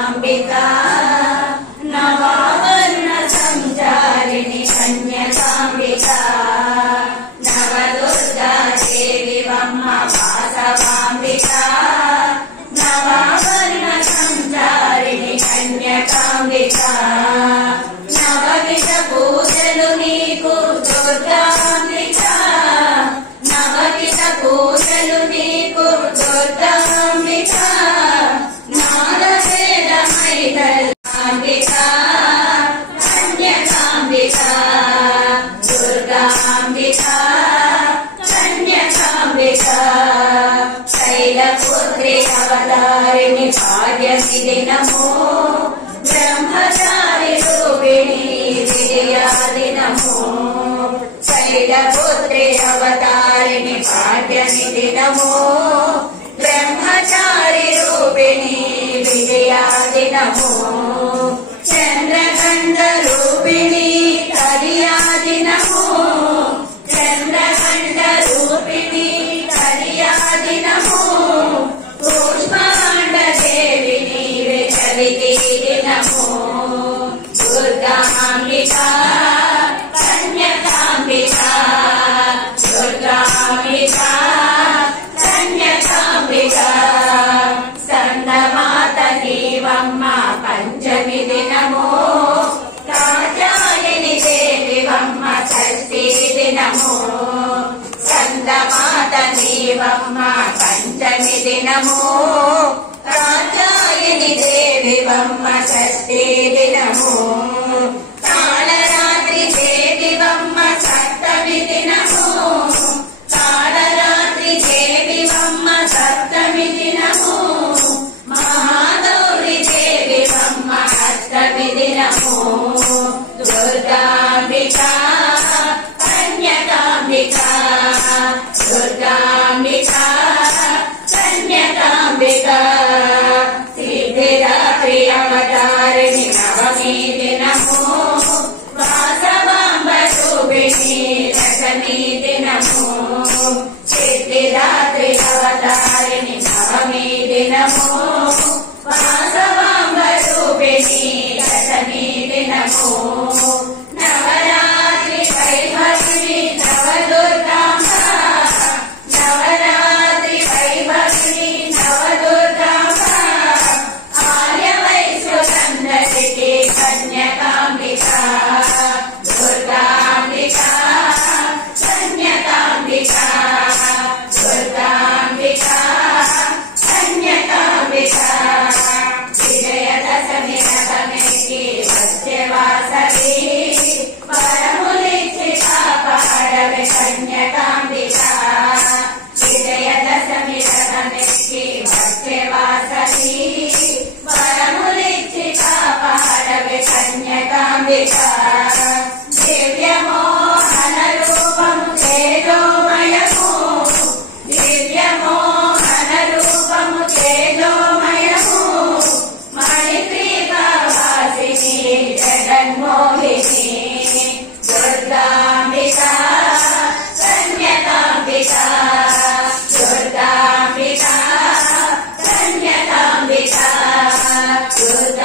కన్యకాంబికా నవావరణ సంచారిణి కన్యకాంబికా నవదుర్గా దేవివమ్మ వాసవాంబికా నవావరణ సంచారిణి కన్యకాంబికా నవవిధ పూజలు నీకు దుర్గాంబికా నవవిధ పూజలు నీకు దుర్గాంబికా నారవేదమైదల్లాంబికా కన్యకాంబికా దుర్గాంబికా కన్యకాంబికా శైలపుత్రి అవతారిణి భాగ్యనిధి నమో బ్రహ్మచారి రూపిణి విజయాది నమో శైలపుత్రి అవతారిణి భాగ్యనిధి నమో బ్రహ్మచారి రూపిణి విజయాది నమో చంద్రఖండ రూపిణి కళ్యాది నమో చంద్రఖండ రూపిణి కళ్యాది నమో పుష్పాండ దేవిని విచలితి నమో దుర్గాంబికా కన్యకాంబికా దుర్గాంబికా కన్యకాంబికా స్కందమాత నీవమ్మ పంచమి దినమో కాత్యాయని దేవివమ్మ షష్ఠీ దినమో స్కందమాత నీవమ్మ పంచమి దినమో కాత్యాయని దేవివమ్మ షష్ఠీ దినమో కాళరాత్రి దేవివమ్మ సప్తమి దినమో కాళరాత్రి దేవివమ్మ సప్తమి దినమో మహాగౌరి దేవివమ్మ అష్టమి దినమో దుర్గాంబికా కన్యకాంబికా దుర్గాంబికా కన్యకాంబికా సిద్ధిదాత్రి అవతారిణి నవమి దినమో వాసవాంబ రూపిణి దశమి దినమో సిద్ధిదాత్రి అవతారిణి నవమి దినమో వాసవాంబ రూపిణి దశమి దినమో నవరాత్రి వైభవిని నవదుర్గాంబ నవరాత్రి వైభవిని నవదుర్గాంబ ఆర్యవైశ్వరందరికి కన్యకాంబికా దుర్గాంబికా కన్యకాంబికా దుర్గాంబికా కన్యకాంబికా విజయదశమి రథమెక్కి వచ్చేవాసవి వరములిచ్చి కాపాడవే కన్యకాంబికా విజయదశమి రథమెక్కి వచ్చేవాసవి వరములిచ్చి కాపాడవే కన్యకాంబికా దివ్యమోహన రూపము తేజోమయము దివ్యమోహన రూపము తేజోమయము మణిగ్రీవాసిని జగన్మోహిని దుర్గాంబికా కన్యకాంబికా దుర్గాంబికా కన్యకాంబికా దుర్గా